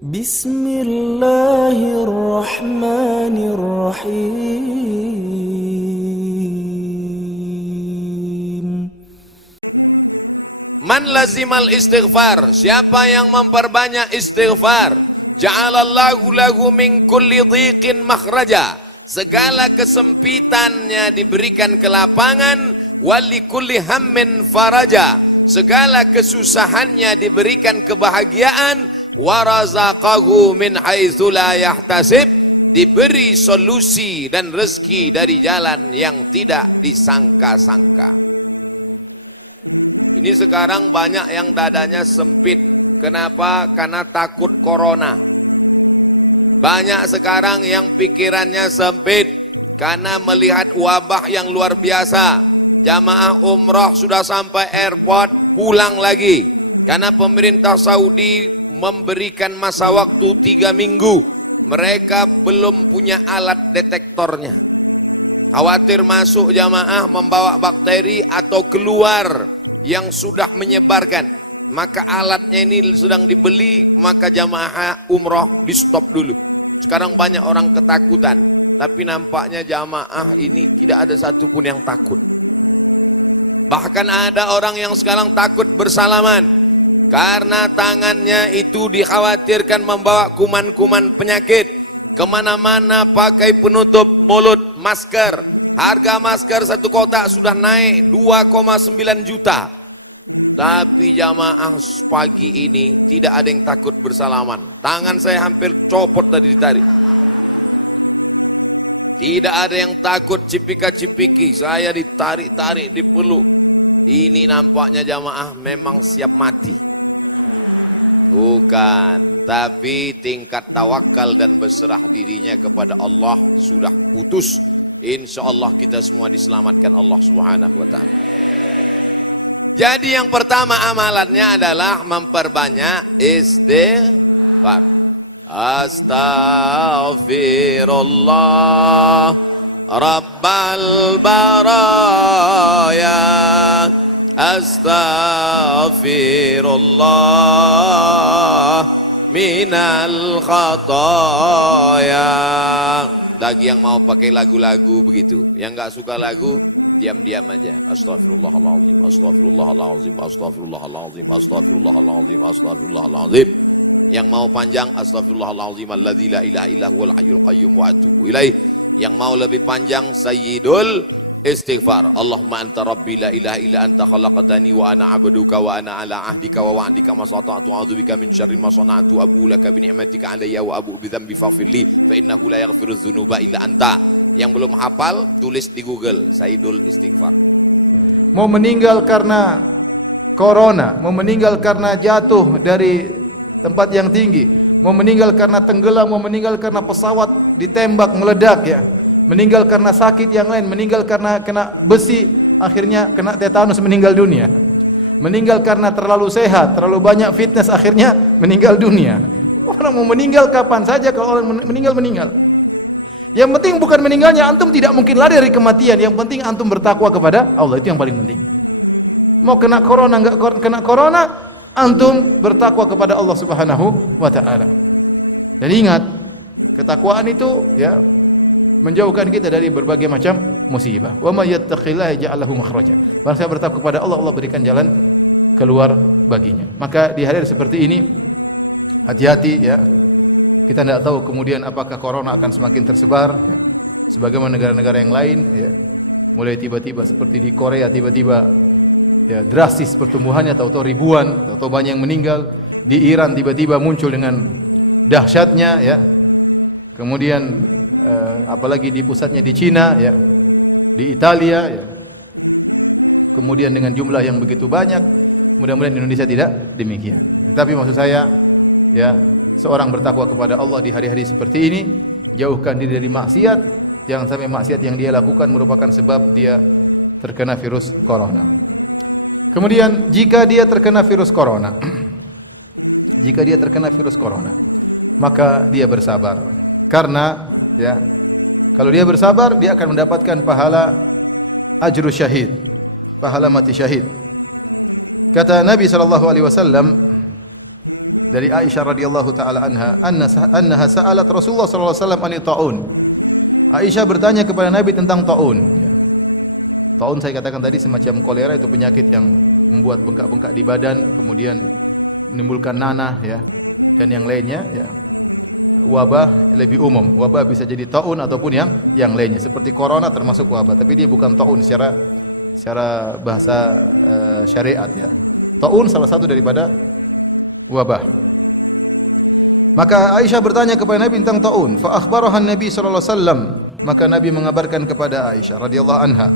Bismillahirrahmanirrahim. Man lazimal istighfar, siapa yang memperbanyak istighfar, ja'alallahu lahu min kulli dhiqin makhraja, segala kesempitannya diberikan kelapangan, wali kulli hammin faraja, segala kesusahannya diberikan kebahagiaan, warazaqahu min haitsu la yahtasib, diberi solusi dan rezeki dari jalan yang tidak disangka-sangka. Ini sekarang banyak yang dadanya sempit. Kenapa? Karena takut corona. Banyak sekarang yang pikirannya sempit karena melihat wabah yang luar biasa. Jamaah umrah sudah sampai airport, pulang lagi. Karena pemerintah Saudi memberikan masa waktu 3 minggu. Mereka belum punya alat detektornya. Khawatir masuk jamaah membawa bakteri atau keluar yang sudah menyebarkan, maka alatnya ini sedang dibeli, maka jamaah umrah di stop dulu. Sekarang banyak orang ketakutan, tapi nampaknya jamaah ini tidak ada satupun yang takut. Bahkan ada orang yang sekarang takut bersalaman, karena tangannya itu dikhawatirkan membawa kuman-kuman penyakit. Kemana-mana pakai penutup mulut, masker. Harga masker satu kotak sudah naik 2,9 juta. Tapi jamaah pagi ini tidak ada yang takut bersalaman. Tangan saya hampir copot tadi ditarik. Tidak ada yang takut cipika-cipiki. Saya ditarik-tarik, dipeluk. Ini nampaknya jamaah memang siap mati. Bukan, tapi tingkat tawakal dan berserah dirinya kepada Allah sudah putus. Insya Allah kita semua diselamatkan Allah Subhanahu wa ta'ala. Jadi yang pertama amalannya adalah memperbanyak istighfar. Astaghfirullah Rabbal baraya, astaghfirullah minal khataya. Bagi yang mau pakai lagu-lagu begitu, yang nggak suka lagu, diam-diam aja. Astaghfirullahaladzim, astaghfirullahaladzim, astaghfirullahaladzim, astaghfirullahaladzim, astaghfirullahaladzim. Yang mau panjang, astaghfirullahaladzim alladzi la ilaha illa huwal hayyul qayyum wa atubu ilaih. Yang mau lebih panjang, sayyidul istighfar. Allahumma anta rabbi la ilaha illa anta khalaqtani wa ana abduka wa ana ala ahdika wa wa'dika ma sata'tu a'udzubika min syarri ma sana'tu abu laka bi ni'matika alayya wa abu bi dzambi faghfirli fa innahu la yaghfiru dzunuba illa anta. Yang belum hafal tulis di Google Sayyidul Istighfar. Mau meninggal karena corona, mau meninggal karena jatuh dari tempat yang tinggi, mau meninggal karena tenggelam, mau meninggal karena pesawat ditembak meledak ya. Meninggal karena sakit yang lain, meninggal karena kena besi, akhirnya kena tetanus meninggal dunia. Meninggal karena terlalu sehat, terlalu banyak fitness, akhirnya meninggal dunia. Orang mau meninggal kapan saja, kalau orang meninggal, meninggal. Yang penting bukan meninggalnya, antum tidak mungkin lari dari kematian. Yang penting antum bertakwa kepada Allah, itu yang paling penting. Mau kena corona, enggak kena corona, antum bertakwa kepada Allah Subhanahu wa ta'ala. Dan ingat, ketakwaan itu ya menjauhkan kita dari berbagai macam musibah. Wa may yattaqillaha yaj'al lahu makhraja. Barang siapa bertakwa kepada Allah, Allah berikan jalan keluar baginya. Maka di hari seperti ini hati-hati ya. Kita tidak tahu kemudian apakah corona akan semakin tersebar ya. Sebagaimana negara-negara yang lain ya. Mulai tiba-tiba seperti di Korea tiba-tiba ya drastis pertumbuhannya, tahu-tahu ribuan, tahu-tahu banyak yang meninggal. Di Iran tiba-tiba muncul dengan dahsyatnya ya. Kemudian apalagi di pusatnya di Cina ya, di Italia ya. Kemudian dengan jumlah yang begitu banyak, mudah-mudahan Indonesia tidak demikian. Tapi maksud saya ya, seorang bertakwa kepada Allah di hari-hari seperti ini, jauhkan diri dari maksiat, jangan sampai maksiat yang dia lakukan merupakan sebab dia terkena virus corona. Kemudian jika dia terkena virus corona, jika dia terkena virus corona, maka dia bersabar. Karena ya, kalau dia bersabar, dia akan mendapatkan pahala ajru syahid, pahala mati syahid. Kata Nabi SAW, dari Aisyah radhiyallahu taala annaha sa'alat Rasulullah sallallahu alaihi wasallam anil taun. Aisyah bertanya kepada Nabi tentang taun. Ya. Taun saya katakan tadi semacam kolera, itu penyakit yang membuat bengkak-bengkak di badan, kemudian menimbulkan nanah ya, dan yang lainnya ya. Wabah lebih umum. Wabah bisa jadi taun ataupun yang lainnya. Seperti corona termasuk wabah, tapi dia bukan taun secara bahasa syariat ya. Taun salah satu daripada wabah. Maka Aisyah bertanya kepada Nabi tentang taun. Fa akhbaraha Nabi sallallahu alaihi wasallam. Maka Nabi mengabarkan kepada Aisyah radhiyallahu anha,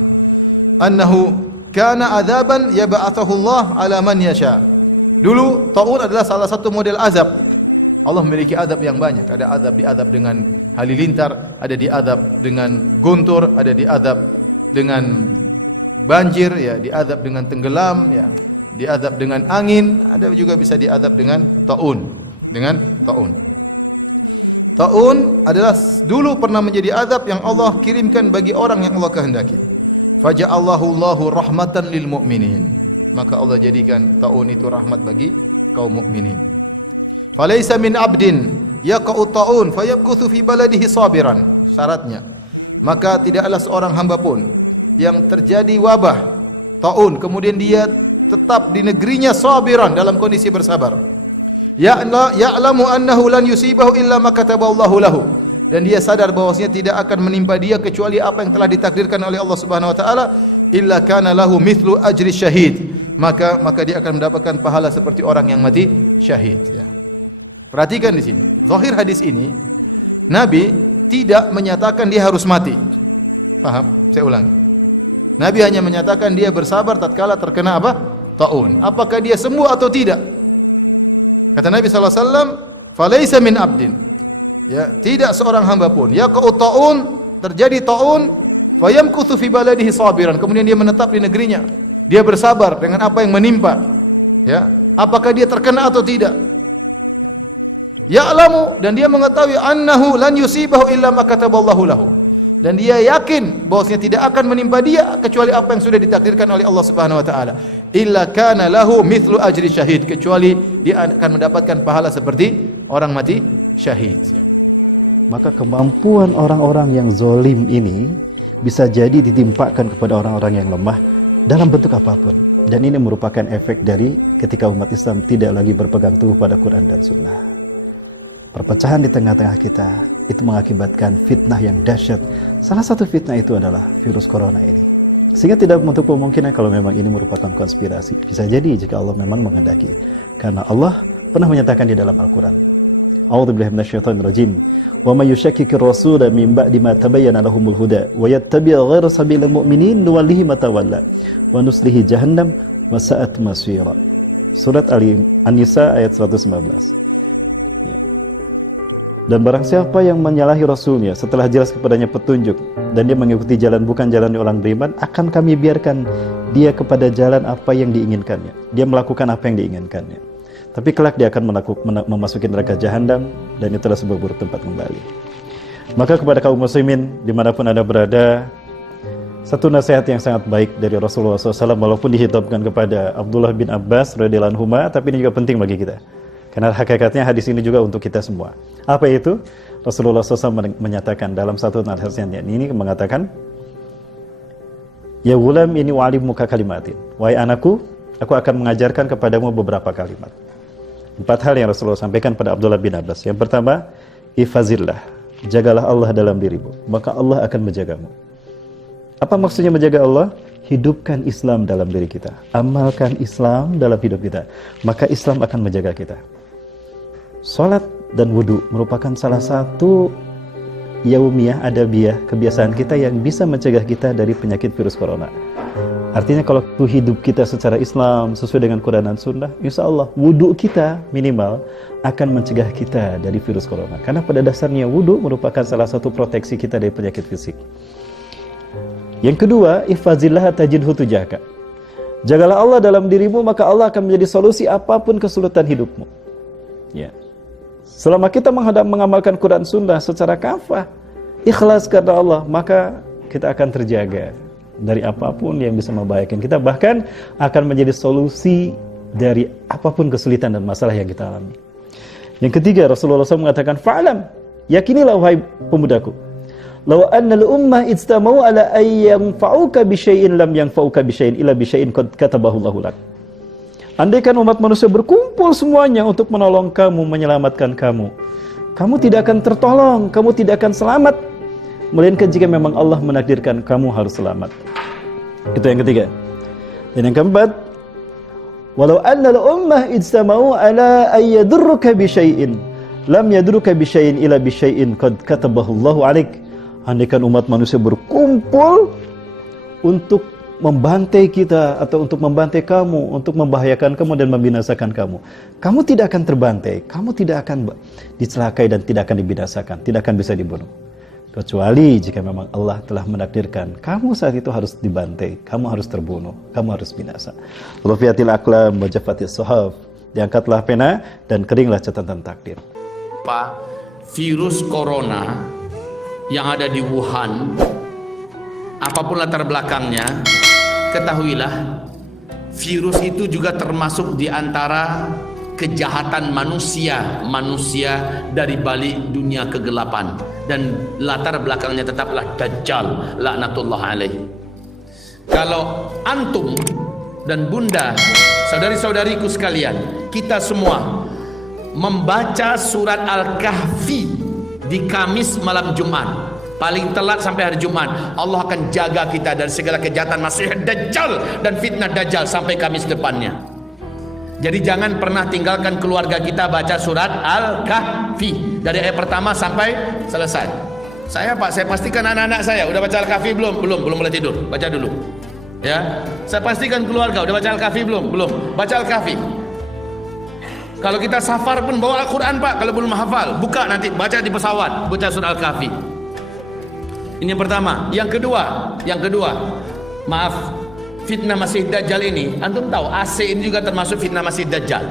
annahu kana adzaban yab'athahu Allah ala man yasha. Dulu taun adalah salah satu model azab. Allah memiliki azab yang banyak. Ada azab diazab dengan halilintar, ada diazab dengan guntur, ada diazab dengan banjir, ya, diazab dengan tenggelam, ya, diazab dengan angin, ada juga bisa diazab dengan taun. Taun adalah dulu pernah menjadi azab yang Allah kirimkan bagi orang yang Allah kehendaki. Faja'allahu Allahu rahmatan lil mu'minin. Maka Allah jadikan taun itu rahmat bagi kaum mukminin. Falaisa min abdin yaqa'u ta'un fayabkuthu fi baladihi sabiran. Syaratnya, maka tidaklah seorang hamba pun yang terjadi wabah ta'un kemudian dia tetap di negerinya sabiran, dalam kondisi bersabar. Ya'lamu annahu lan yusibahu illa ma kataballahu lahu. Dan dia sadar bahwasanya tidak akan menimpa dia kecuali apa yang telah ditakdirkan oleh Allah Subhanahu wa taala. Illa kana lahu mithlu ajri syahid. Maka dia akan mendapatkan pahala seperti orang yang mati syahid, ya. Perhatikan di sini, zahir hadis ini, Nabi tidak menyatakan dia harus mati. Paham? Saya ulangi. Nabi hanya menyatakan dia bersabar tatkala terkena apa? Taun. Apakah dia sembuh atau tidak? Kata Nabi sallallahu alaihi wasallam, "Falaisa min abdin." Ya, tidak seorang hamba pun yaqa'u taun, terjadi taun, fayamkuthu fi baladihi sabiran. Kemudian dia menetap di negerinya. Dia bersabar dengan apa yang menimpa. Ya, apakah dia terkena atau tidak? Ya'lamu, dan dia mengetahui annahu lan yusibahu illa ma kataballahu lahu. Dan dia yakin bahwasanya tidak akan menimpa dia kecuali apa yang sudah ditakdirkan oleh Allah Subhanahu wa taala. Illa kana lahu mithlu ajri syahid, kecuali dia akan mendapatkan pahala seperti orang mati syahid. Maka kemampuan orang-orang yang zalim ini bisa jadi ditimpakan kepada orang-orang yang lemah dalam bentuk apapun. Dan ini merupakan efek dari ketika umat Islam tidak lagi berpegang teguh pada Quran dan Sunnah. Perpecahan di tengah-tengah kita itu mengakibatkan fitnah yang dahsyat. Salah satu fitnah itu adalah virus corona ini. Sehingga tidak menutup kemungkinan kalau memang ini merupakan konspirasi. Bisa jadi jika Allah memang menghendaki. Karena Allah pernah menyatakan di dalam Al-Quran, A'udzubillahi minasyaitonirrajim. Wa may yushakkikir rasula min ba'di ma tabayyana lahumul huda wa yattabi' ghayra sabilil mu'minin nuwallihi ma tawalla wa nuslihi jahannam wa sa'at masira. Surat An-Nisa ayat 119. Ya. Dan barang siapa yang menyalahi Rasulnya setelah jelas kepadanya petunjuk dan dia mengikuti jalan bukan jalan orang beriman, akan kami biarkan dia kepada jalan apa yang diinginkannya. Dia melakukan apa yang diinginkannya. Tapi kelak dia akan memasuki neraka jahanam, dan itulah sebuah buruk tempat kembali. Maka kepada kaum muslimin dimanapun Anda berada, satu nasihat yang sangat baik dari Rasulullah SAW, walaupun dihitopkan kepada Abdullah bin Abbas radhiyallahu anhu, tapi ini juga penting bagi kita. Karena hakikatnya hadis ini juga untuk kita semua. Apa itu? Rasulullah SAW menyatakan dalam satu nasihatnya ini, mengatakan, Ya gulam ini wa'alimuka kalimatin. Wahai anakku, aku akan mengajarkan kepadamu beberapa kalimat. 4 hal yang Rasulullah sampaikan pada Abdullah bin Abbas. Yang pertama, ifazillah, jagalah Allah dalam dirimu, maka Allah akan menjagamu. Apa maksudnya menjaga Allah? Hidupkan Islam dalam diri kita, amalkan Islam dalam hidup kita, maka Islam akan menjaga kita. Salat dan wudu merupakan salah satu yaumiyah, adabiyah, kebiasaan kita yang bisa mencegah kita dari penyakit virus corona. Artinya kalau hidup kita secara Islam sesuai dengan Quran dan Sunnah, insya Allah wudu kita minimal akan mencegah kita dari virus corona. Karena pada dasarnya wudu merupakan salah satu proteksi kita dari penyakit fisik. Yang kedua, ihfazillah tajidhu tujahka. Jagalah Allah dalam dirimu, maka Allah akan menjadi solusi apapun kesulitan hidupmu. Ya. Selama kita mengamalkan Quran Sunnah secara kafah, ikhlas karena Allah, maka kita akan terjaga dari apapun yang bisa membahayakan kita, bahkan akan menjadi solusi dari apapun kesulitan dan masalah yang kita alami. Yang ketiga, Rasulullah SAW mengatakan, fa'alam, yakinilah wahai pemudaku, law anna al-ummah ijtama'u ala ay yanfa'uka bi syai'in lam yanfa'uka bi syai'in illa bi syai'in qad katabahu Allahu lak. Andaikan umat manusia berkumpul semuanya untuk menolong kamu, menyelamatkan kamu, kamu tidak akan tertolong, kamu tidak akan selamat, melainkan jika memang Allah menakdirkan kamu harus selamat. Itu yang ketiga. Dan yang keempat, walau anna al-ummah ijtama'u ala ay yadurruka bi syai'in lam yadurruka bi syai'in illa bi syai'in qad katabahu Allahu alaik. Andaikan umat manusia berkumpul untuk membantai kita atau untuk membantai kamu, untuk membahayakan kamu dan membinasakan kamu, kamu tidak akan terbantai, kamu tidak akan dicelakai dan tidak akan dibinasakan, tidak akan bisa dibunuh. Kecuali jika memang Allah telah menakdirkan kamu saat itu harus dibantai, kamu harus terbunuh, kamu harus binasa. Rufiatil aqlam wa jaffatis suhuf. Diangkatlah pena dan keringlah catatan takdir. Virus corona yang ada di Wuhan, apapun latar belakangnya, ketahuilah virus itu juga termasuk di antara kejahatan manusia dari balik dunia kegelapan, dan latar belakangnya tetaplah Dajjal laknatullah alaih. Kalau antum dan bunda, saudari-saudariku sekalian, kita semua membaca surat Al-Kahfi di Kamis malam Jumat, paling telat sampai hari Jumat, Allah akan jaga kita dari segala kejahatan Masih Dajjal dan fitnah Dajjal sampai Kamis depannya. Jadi jangan pernah tinggalkan keluarga kita baca surat Al-Kahfi dari ayat pertama sampai selesai. Saya pastikan anak-anak saya udah baca Al-Kahfi belum boleh tidur, baca dulu ya. Saya pastikan keluarga udah baca Al-Kahfi belum baca Al-Kahfi. Kalau kita safar pun bawa Al-Quran Pak, kalau belum hafal buka nanti baca di pesawat, baca surah Al-Kahfi. Ini yang pertama. Yang kedua, maaf, fitnah Masih Dajjal ini, antum tahu AC ini juga termasuk fitnah Masih Dajjal.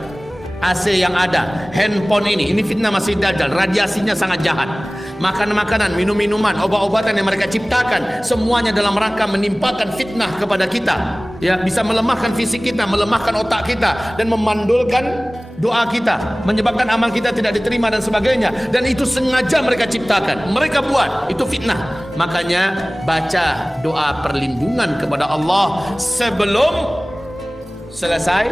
AC yang ada, handphone ini fitnah Masih Dajjal, radiasinya sangat jahat. Makanan-makanan, minum-minuman, obat-obatan yang mereka ciptakan, semuanya dalam rangka menimpakan fitnah kepada kita, ya, bisa melemahkan fisik kita, melemahkan otak kita, dan memandulkan doa kita, menyebabkan amal kita tidak diterima dan sebagainya. Dan itu sengaja mereka ciptakan, mereka buat, itu fitnah. Makanya baca doa perlindungan kepada Allah sebelum selesai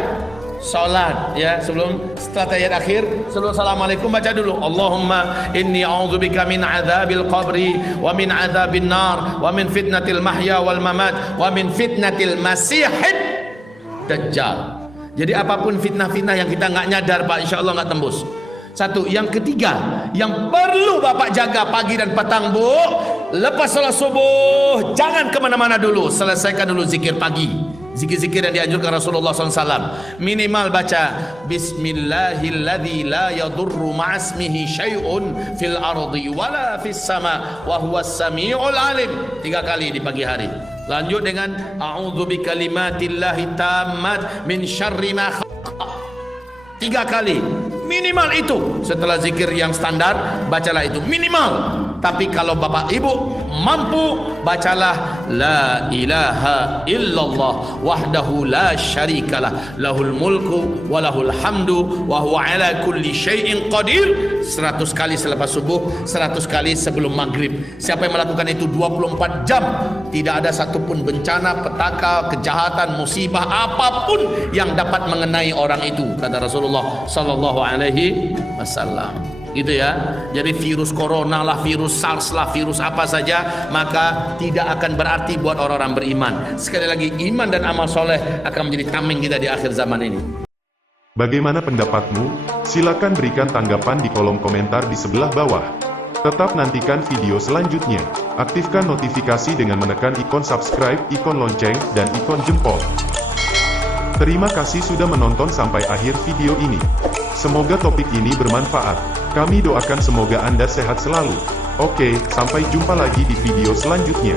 salat, ya, setelah tahiyat akhir, sebelum assalamualaikum baca dulu, Allahumma inni a'udzubika min adzabil qabri wa min adzabin nar wa min fitnatil mahya wal mamat wa min fitnatil masihid dajjal. Jadi apapun fitnah-fitnah yang kita nggak nyadar Pak, insya Allah nggak tembus. Satu. Yang ketiga, yang perlu Bapak jaga pagi dan petang Bu, lepas salat subuh jangan kemana-mana dulu, selesaikan dulu zikir pagi, zikir-zikir yang dianjurkan Rasulullah SAW. Minimal baca Bismillahilladzi la yadurru ma'asmihi syai'un fil ardi wala fis sama wa huwas sami'ul alim, 3 kali di pagi hari. Lanjut dengan a'udzu bikalimatillahi tammat min syarri ma khalaq, 3 kali minimal itu. Setelah zikir yang standar bacalah itu minimal. Tapi kalau bapak ibu mampu, bacalah la ilaha illallah wahdahu la syarikalah lahul mulku wa lahul hamdu wa huwa ala kulli syai'in qadir, 100 kali selepas subuh, 100 kali sebelum maghrib. Siapa yang melakukan itu 24 jam, tidak ada satupun bencana, petaka, kejahatan, musibah apapun yang dapat mengenai orang itu, kata Rasulullah sallallahu alaihi wasallam. Gitu ya. Jadi virus corona lah, virus SARS lah, virus apa saja, maka tidak akan berarti buat orang-orang beriman. Sekali lagi, iman dan amal soleh akan menjadi tameng kita di akhir zaman ini. Bagaimana pendapatmu? Silakan berikan tanggapan di kolom komentar di sebelah bawah. Tetap nantikan video selanjutnya. Aktifkan notifikasi dengan menekan ikon subscribe, ikon lonceng, dan ikon jempol. Terima kasih sudah menonton sampai akhir video ini. Semoga topik ini bermanfaat. Kami doakan semoga Anda sehat selalu. Oke, sampai jumpa lagi di video selanjutnya.